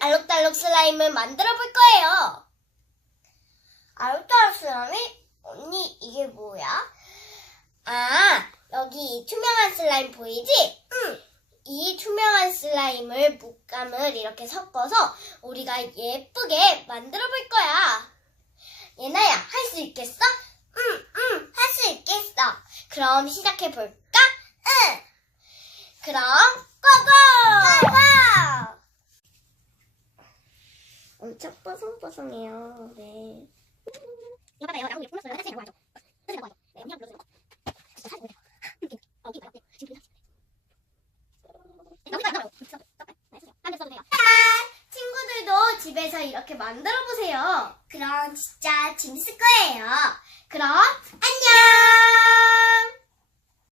알록달록 슬라임을 만들어 볼 거예요. 알록달록 슬라임이? 언니, 이게 뭐야? 아, 여기 이 투명한 슬라임 보이지? 응. 이 투명한 슬라임을 물감을 이렇게 섞어서 우리가 예쁘게 만들어 볼 거야. 예나야, 할 수 있겠어? 응, 응, 할 수 있겠어. 그럼 시작해 볼까? 응. 그럼 고고! 고고! 엄청 뽀송뽀송해요. 네. 이거 봐요. 나무 예쁜 거 사진 이거 알죠? 사진 이거 알죠? 네, 언니가 불러주는 거. 진짜 사진 보세요. 어, 이거 봐요. 지금 그냥 잘 나와요. 딴데 써도 돼요. 친구들도 집에서 이렇게 만들어 보세요. 그럼 진짜 재밌을 거예요. 그럼!